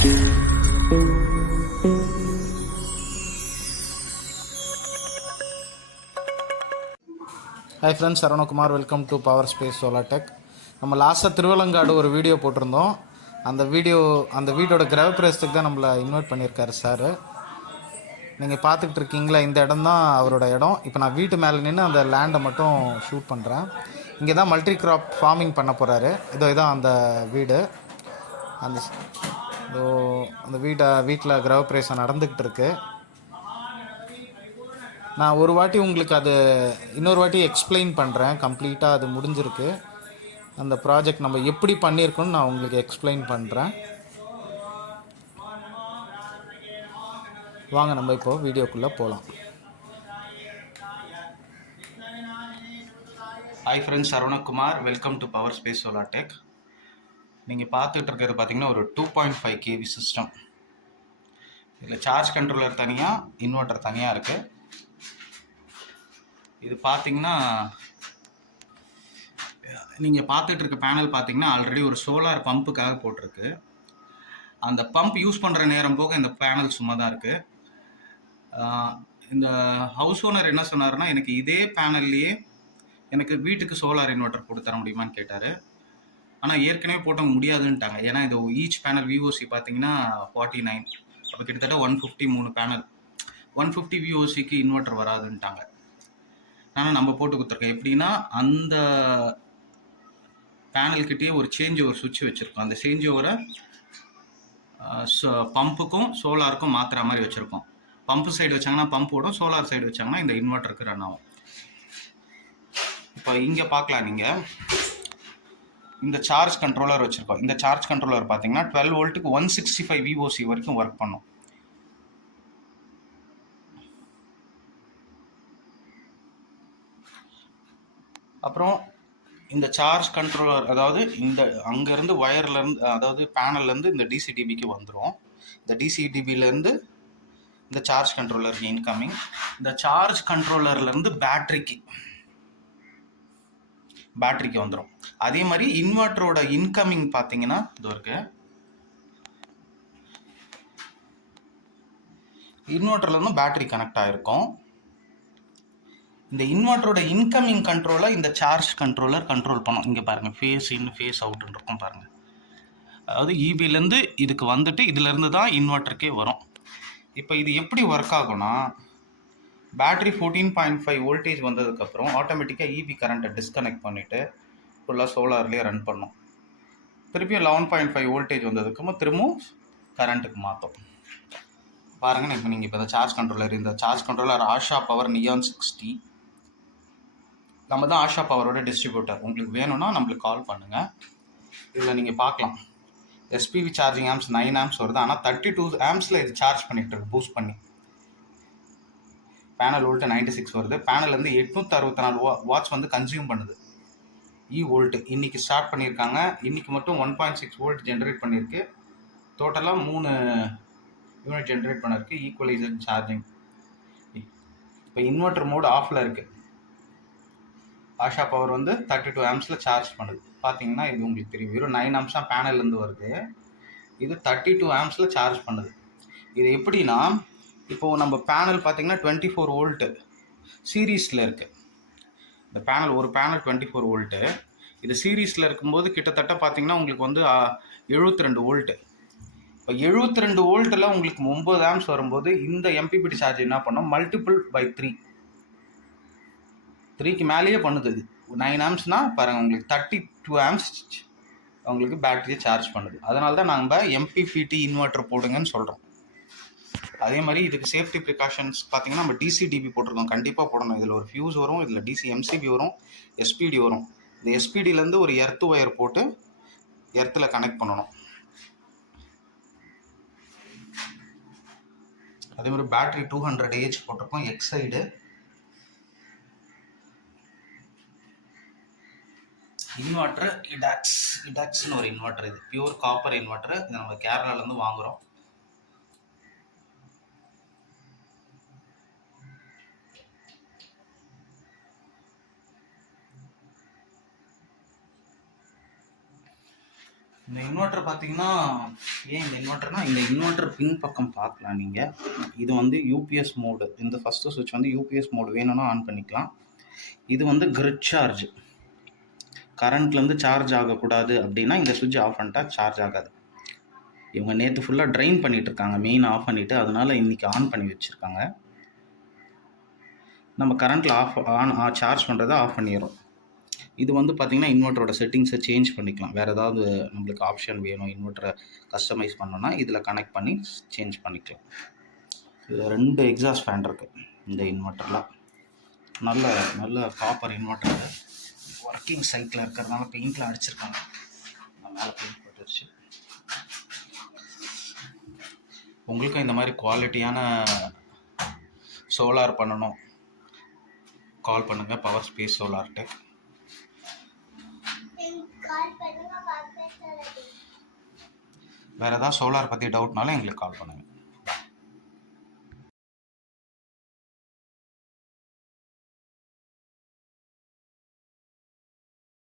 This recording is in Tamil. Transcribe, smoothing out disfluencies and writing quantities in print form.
Hi friends, saravanakumar. Welcome to Power Space Solar Tech. நம்ம லாஸ்ட்டாக திருவலங்காடு ஒரு வீடியோ போட்டிருந்தோம். அந்த வீடியோட கிரக பிரவேசத்துக்கு தான் நம்மளை இன்வைட் பண்ணியிருக்காரு சார். நீங்கள் பார்த்துக்கிட்டு இருக்கீங்களா, இந்த இடம் தான் அவரோட இடம். இப்போ நான் வீட்டு மேலே நின்று அந்த லேண்டை மட்டும் ஷூட் பண்ணுறேன். இங்கே தான் மல்டி கிராப் ஃபார்மிங் பண்ண போகிறாரு. இதான் அந்த வீடு. அந்த அந்த வீட்டில் கிரக பிரவேசம் நடந்துக்கிட்டு இருக்கு. நான் ஒரு வாட்டி உங்களுக்கு அது இன்னொரு வாட்டி எக்ஸ்பிளைன் பண்ணுறேன். கம்ப்ளீட்டாக அது முடிஞ்சிருக்கு. அந்த ப்ராஜெக்ட் நம்ம எப்படி பண்ணியிருக்கோன்னு நான் உங்களுக்கு எக்ஸ்பிளைன் பண்ணுறேன். வாங்க நம்ம இப்போது வீடியோக்குள்ளே போகலாம். Hi friends, Saravanakumar. Welcome to power space solar tech. நீங்கள் பார்த்துட்டு இருக்கிறது பார்த்தீங்கன்னா ஒரு 2.5 kV சிஸ்டம். இதில் சார்ஜ் கண்ட்ரோலர் தனியாக, இன்வெர்ட்டர் தனியாக இருக்குது. இது பார்த்தீங்கன்னா நீங்கள் பார்த்துட்டு இருக்க பேனல் பார்த்தீங்கன்னா ஆல்ரெடி ஒரு சோலார் பம்புக்காக போட்டிருக்கு. அந்த பம்ப் யூஸ் பண்ணுற நேரம் போக இந்த பேனல் சும்மா தான் இருக்குது. இந்த ஹவுஸ் ஓனர் என்ன சொன்னார்னா, எனக்கு இதே பேனல்லையே எனக்கு வீட்டுக்கு சோலார் இன்வெர்ட்டர் போட்டு தர முடியுமான்னு கேட்டார். ஆனால் ஏற்கனவே போட்ட முடியாதுன்ட்டாங்க. ஏன்னா இது ஈச் பேனல் விஓசி பார்த்தீங்கன்னா 49, அப்போ கிட்டத்தட்ட 153 பேனல், 150 விஓசிக்கு இன்வெர்ட்டர் வராதுன்ட்டாங்க. ஆனால் நம்ம போட்டு கொடுத்துருக்கோம். எப்படின்னா, அந்த பேனல்கிட்டயே ஒரு சேஞ்ச் ஓவர் சுவிட்ச் வச்சுருக்கோம். அந்த சேஞ்ச் ஓவரை பம்புக்கும் சோலாருக்கும் மாற்றுற மாதிரி வச்சுருக்கோம். பம்பு சைடு வச்சாங்கன்னா பம்ப் ஓடும், சோலார் சைடு வச்சாங்கன்னா இந்த இன்வெர்ட்டருக்கு ரன் ஆகும். இப்போ இங்கே பார்க்கலாம், நீங்கள் இந்த சார்ஜ் கண்ட்ரோலர் வச்சுருக்கோம். இந்த சார்ஜ் கண்ட்ரோலர் பார்த்தீங்கன்னா 12 வோல்ட்டுக்கு 165 விஓசி வரைக்கும் ஒர்க் பண்ணும். அப்புறம் இந்த சார்ஜ் கண்ட்ரோலர், அதாவது இந்த அங்கேருந்து ஒயர்லேருந்து, அதாவது பேனல்லேருந்து இந்த டிசிடிபிக்கு வந்துடும். இந்த டிசிடிபிலேருந்து இந்த சார்ஜ் கண்ட்ரோலருக்கு இன்கமிங், இந்த சார்ஜ் கண்ட்ரோலர்லேருந்து பேட்டரிக்கு வந்துடும். அதே மாதிரி இன்வெர்ட்டரோட இன்கமிங் பார்த்தீங்கன்னா இது இருக்கு. இன்வெர்ட்டர்லேருந்து பேட்டரி கனெக்ட் ஆகிருக்கும். இந்த இன்வெர்ட்டரோட இன்கமிங் கண்ட்ரோலை இந்த சார்ஜ் கண்ட்ரோலர் கண்ட்ரோல் பண்ணும். இங்கே பாருங்கள், ஃபேஸ் இன் ஃபேஸ் அவுட்னு இருக்கும் பாருங்கள். அதாவது இபிலேருந்து இதுக்கு வந்துட்டு இதிலேருந்து தான் இன்வெர்ட்டருக்கே வரும். இப்போ இது எப்படி ஒர்க் ஆகும்னா, பேட்டரி 14.5 வோல்டேஜ் வந்ததுக்கப்புறம் ஆட்டோமேட்டிக்காக இபி கரண்ட்டை டிஸ்கனெக்ட் பண்ணிவிட்டு ஃபுல்லாக சோலார்லேயே ரன் பண்ணும். திருப்பியும் 11.5 வோல்டேஜ் வந்ததுக்கப்புறம் திரும்பவும் கரண்ட்டுக்கு மாற்றும். பாருங்கள், இப்போ நீங்கள் இப்போ இந்த charge controller Asha power neon 60. நம்ம தான் ஆஷா பவரோட டிஸ்ட்ரிபியூட்டர். உங்களுக்கு வேணும்னா நம்மளுக்கு கால் பண்ணுங்கள். இதில் நீங்கள் பார்க்கலாம், எஸ்பிவி சார்ஜிங் ஆம்ஸ் 9 ஆம்ஸ் வருது. ஆனால் 32 ஆம்ஸில் இது சார்ஜ் பண்ணிட்டு இருக்கு, பூஸ்ட் பண்ணி. பேனல் வோல்ட்டு 96 வருது. பேனல்லேருந்து 864 வாட்ஸ் வந்து கன்சியூம் பண்ணுது. வோல்ட்டு இன்றைக்கி ஸ்டார்ட் பண்ணியிருக்காங்க. இன்றைக்கி மட்டும் 1.6 வோல்ட் ஜென்ரேட் பண்ணியிருக்கு. டோட்டலாக 3 யூனிட் ஜென்ரேட் பண்ணிருக்கு. Equaliser charging. இப்போ இன்வெர்ட்டர் மோட் ஆஃபில் இருக்குது. ஆஷா பவர் வந்து 32 ஆம்ஸில் சார்ஜ் பண்ணுது. பார்த்தீங்கன்னா இது உங்களுக்கு தெரியும், வெறும் 9 ஆம்ஸ் தான் பேனல்லேருந்து வருது. இது 32 ஆம்ஸில் சார்ஜ் பண்ணுது. இது எப்படின்னா, இப்போது நம்ம பேனல் பார்த்தீங்கன்னா 24 வோல்ட்டு சீரீஸில் இருக்குது. இந்த பேனல் ஒரு பேனல் 24 வோல்ட்டு. இது சீரீஸில் இருக்கும்போது கிட்டத்தட்ட பார்த்தீங்கன்னா உங்களுக்கு வந்து 72 வோல்ட்டு. இப்போ 72 வோல்ட்டில் உங்களுக்கு 9 ஆம்ஸ் வரும்போது இந்த எம்பிபிடி சார்ஜ் என்ன பண்ணோம், மல்டிபிள் பை 3க்கு மேலேயே பண்ணுது. இது 9 ஆம்ஸ்னால் பாருங்கள், உங்களுக்கு 32 ஆம்ஸ் உங்களுக்கு பேட்டரியை சார்ஜ் பண்ணுது. அதனால தான் நாங்கள் எம்பிபிடி இன்வெர்ட்டர் போடுங்கன்னு சொல்கிறோம். அதே மாதிரி இதுக்கு சேஃப்டி ப்ரிகாஷன்ஸ் பார்த்தீங்கன்னா நம்ம டிசிடிபி போட்டிருக்கோம், கண்டிப்பாக போடணும். இதில் ஒரு ஃபியூஸ் வரும், இதில் எம்சிபி வரும், எஸ்பிடி வரும். இந்த எஸ்பிடிலேருந்து ஒரு எர்த்து ஒயர் போட்டு எர்த்தில் கனெக்ட் பண்ணணும். அதே மாதிரி பேட்டரி 200 Ah போட்டிருக்கோம், எக்ஸைடு. இன்வெர்ட்டர் இடாக்ஸ்னு ஒரு இன்வெர்ட்டர். இது பியூர் காப்பர் இன்வெர்ட்டர். இது நம்ம கேரளாலேருந்து வாங்குகிறோம். இந்த இன்வெர்ட்டர் பார்த்தீங்கன்னா, ஏன் இந்த இன்வெர்ட்டர்னா, இந்த இன்வெர்ட்டர் பின் பக்கம் பார்க்கலாம் நீங்கள். இது வந்து யூபிஎஸ் மோடு. இந்த ஃபஸ்ட்டு சுவிட்ச் வந்து யூபிஎஸ் மோடு வேணும்னா ஆன் பண்ணிக்கலாம். இது வந்து கிரிட் சார்ஜ். கரண்ட்லேருந்து சார்ஜ் ஆகக்கூடாது அப்படின்னா இந்த சுவிட்ச் ஆஃப் பண்ணிட்டா சார்ஜ் ஆகாது. இவங்க நேற்று ஃபுல்லாக ட்ரைன் பண்ணிகிட்டு இருக்காங்க, மெயின் ஆஃப் பண்ணிவிட்டு, அதனால் இன்றைக்கி ஆன் பண்ணி வச்சுருக்காங்க. நம்ம கரண்ட்டில் சார்ஜ் பண்ணுறதை ஆஃப் பண்ணிடுறோம். இது வந்து பார்த்திங்கன்னா இன்வெர்ட்டரோட செட்டிங்ஸை சேஞ்ச் பண்ணிக்கலாம். வேறு ஏதாவது நம்மளுக்கு ஆப்ஷன் வேணும், இன்வெர்ட்டரை கஸ்டமைஸ் பண்ணோன்னா இதில் கனெக்ட் பண்ணி சேஞ்ச் பண்ணிக்கலாம். இதில் 2 எக்ஸாஸ்ட் ஃபேன் இருக்குது இந்த இன்வெர்ட்டரில். நல்ல நல்ல காப்பர் இன்வெர்ட்டர். ஒர்க்கிங் சைட்டில் இருக்கிறதுனால பெயிண்டில் அடிச்சிருக்காங்க. மேலே பெயிண்ட் போட்டுருச்சு. உங்களுக்கும் இந்த மாதிரி குவாலிட்டியான சோலார் பண்ணணும், கால் பண்ணுங்கள் பவர் ஸ்பேஸ் சோலார் டெக். வேறு ஏதாவது சோலார் பற்றி டவுட்னாலும் எங்களுக்கு கால் பண்ணுங்கள்.